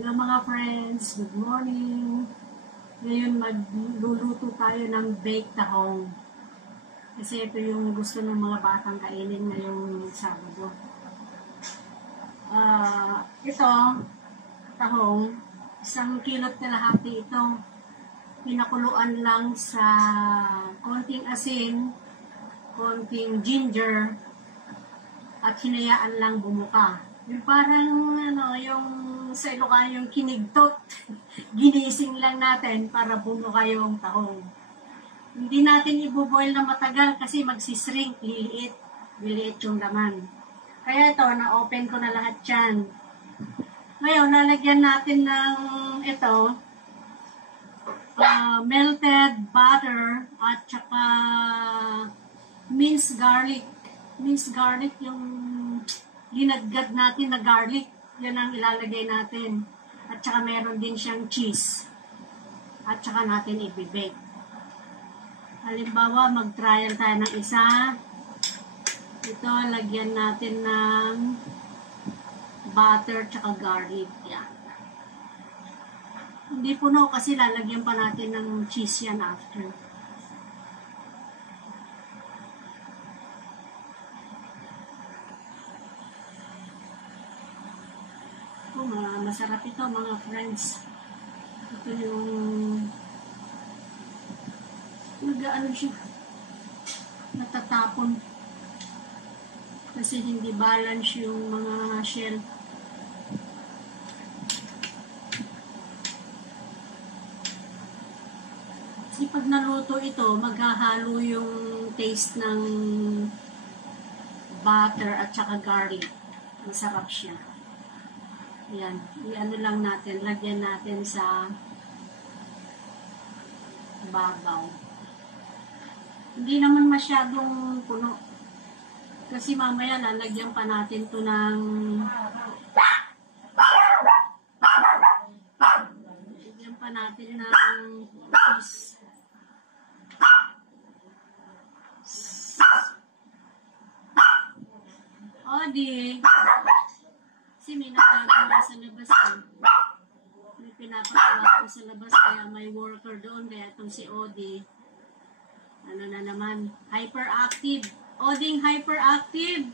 Hello mga friends, good morning. Ngayon magluluto tayo ng baked tahong. Kasi ito yung gusto ng mga batang kainin ngayong Sabado. Ito, tahong, 1 kilot kalahati ito. Pinakuluan lang sa konting asin, konting ginger, at hinayaan lang bumuka. Yung parang yung sa Ilocano yung kinigtot. Ginising lang natin para bumuka yung tahong. Hindi natin iboboil na matagal kasi magsishrink, liliit yung laman. Kaya ito, na-open ko na lahat yan. Ngayon, lalagyan natin ng ito, melted butter at saka minced garlic. Minced garlic, yung ginadgad natin na garlic. Yan ang ilalagay natin. At saka meron din siyang cheese. At saka natin i-bake. Halimbawa, mag-trial tayo ng isa. Ito, lagyan natin ng butter tsaka garlic. Yan. Hindi puno kasi lalagyan pa natin ng cheese yan after. Masarap ito mga friends. Ito yung nag-ano siya, natatapon kasi hindi balance yung mga shell. Kasi pag naluto ito, maghahalo yung taste ng butter at saka garlic. Masarap siya. Ayan, i-ano lang natin, lagyan natin sa babaw. Hindi naman masyadong puno. Kasi mamaya lalagyan pa natin to ng lagyan pa natin ng cheese. Odi. Kasi may nakagawa sa labas eh. May pinapagawa ko sa labas kaya may worker doon. Kaya itong si Odi, ano na naman, hyperactive. Oding hyperactive.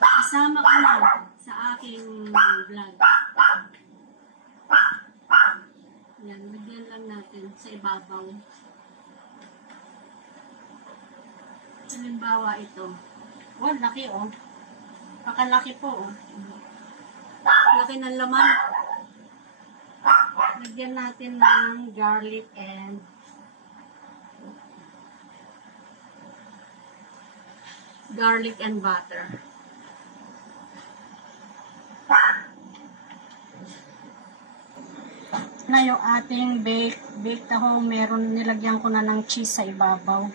Kasama ko na sa aking vlog. Yan, lagyan lang natin sa ibabaw. Halimbawa ito. Oh, laki oh. Pakalaki po, oh. Laki ng laman. Lagyan natin ng garlic and butter. Na yung ating baked tahong, meron nilagyan ko na ng cheese sa ibabaw.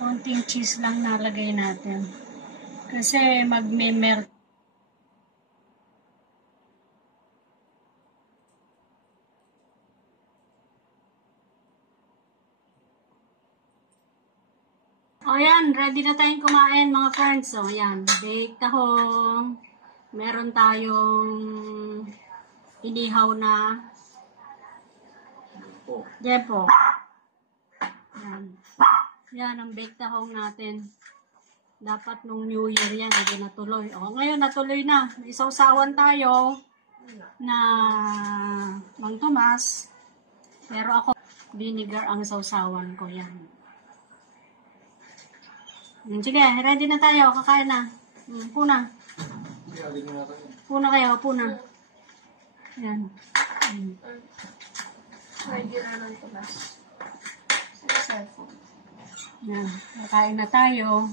Konting cheese lang nalagay natin. Kasi magme-melt. O yan, ready na tayong kumain mga friends. O yan, baked tahong. Meron tayong inihaw na jepo. Yan. Yan ang baked tahong natin. Dapat nung New Year yan, hindi natuloy. O, ngayon natuloy na. Isawsawan tayo na Mang Tomas. Pero ako, vinegar ang sausawan ko yan. Sige, ready na tayo. Kakain na. Puna. Puna kayo, puna. Yan. Ready na ng Tomas. Sa cellphone. Yan. Kakain na tayo.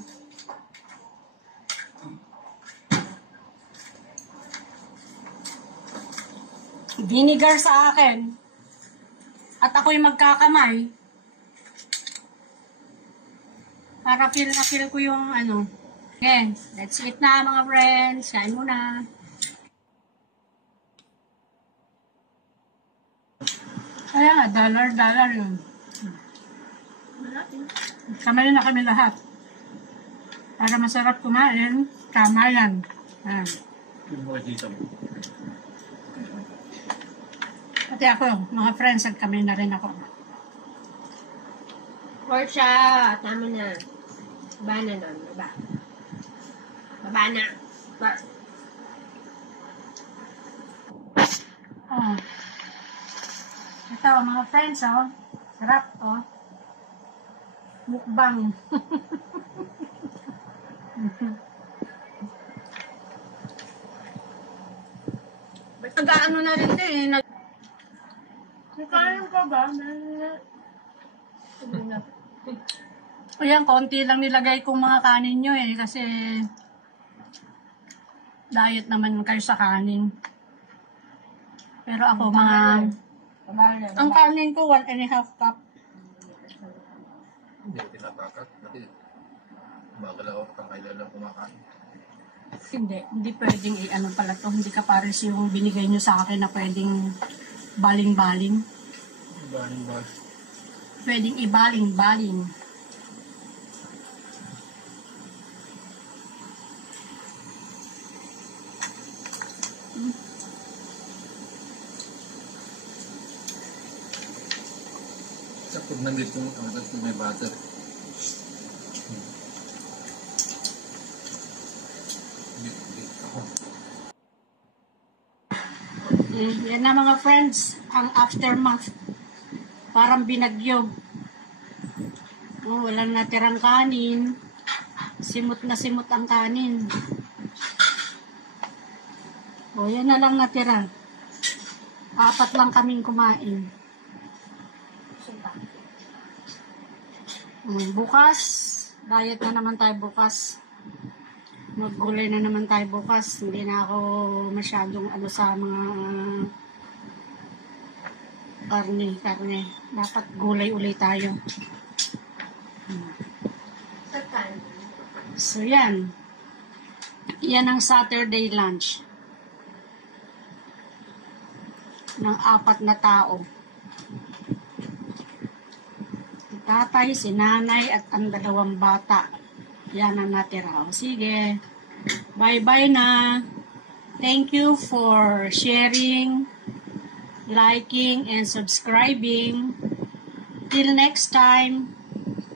Vinegar sa akin. At ako'y magkakamay. Para feel na feel ko yung ano. Okay, let's eat na mga friends. Kain muna. Kaya nga, dollar yun. Kamay na kami lahat. Para masarap kumain, tama yan. Yung mga dito mo. Pati ako, mga friends, kami na rin ako. Or siya, tama na. Baba na nun, baba. Baba na. Baba. Oh. Ito, mga friends, oh. Sarap, oh. Mukbang. Nag-ano na rin din, eh. Nagkain ka ba? Ayan, konti lang nilagay kong mga kanin nyo, eh. Kasi, diet naman kayo sa kanin. Pero ako, ang kanin ko, 1.5 cup. Hindi ko tinatakat. Kasi magalaw ako kailan lang kumakain. Hindi pwedeng ano pala to. Hindi ka pares yung binigay nyo sa akin na pwedeng baling-baling. Baling-baling. Pwedeng ibaling-baling. Sa pag nandito mo, kung may butter. Ako. Yan na mga friends, ang aftermath. Parang binagyo. Oh, walang natirang kanin. Simot na simot ang kanin. O, yan na lang natira. 4 lang kaming kumain. Bukas, diet na naman tayo bukas. Maggulay na naman tayo bukas. Hindi na ako masyadong sa mga karne. Dapat gulay ulit tayo. So, yan. Yan ang Saturday lunch ng 4 na tao. Si tatay, si nanay, at ang 2 bata. Yan ang natira. O, sige. Bye-bye na. Thank you for sharing, liking, and subscribing. Till next time.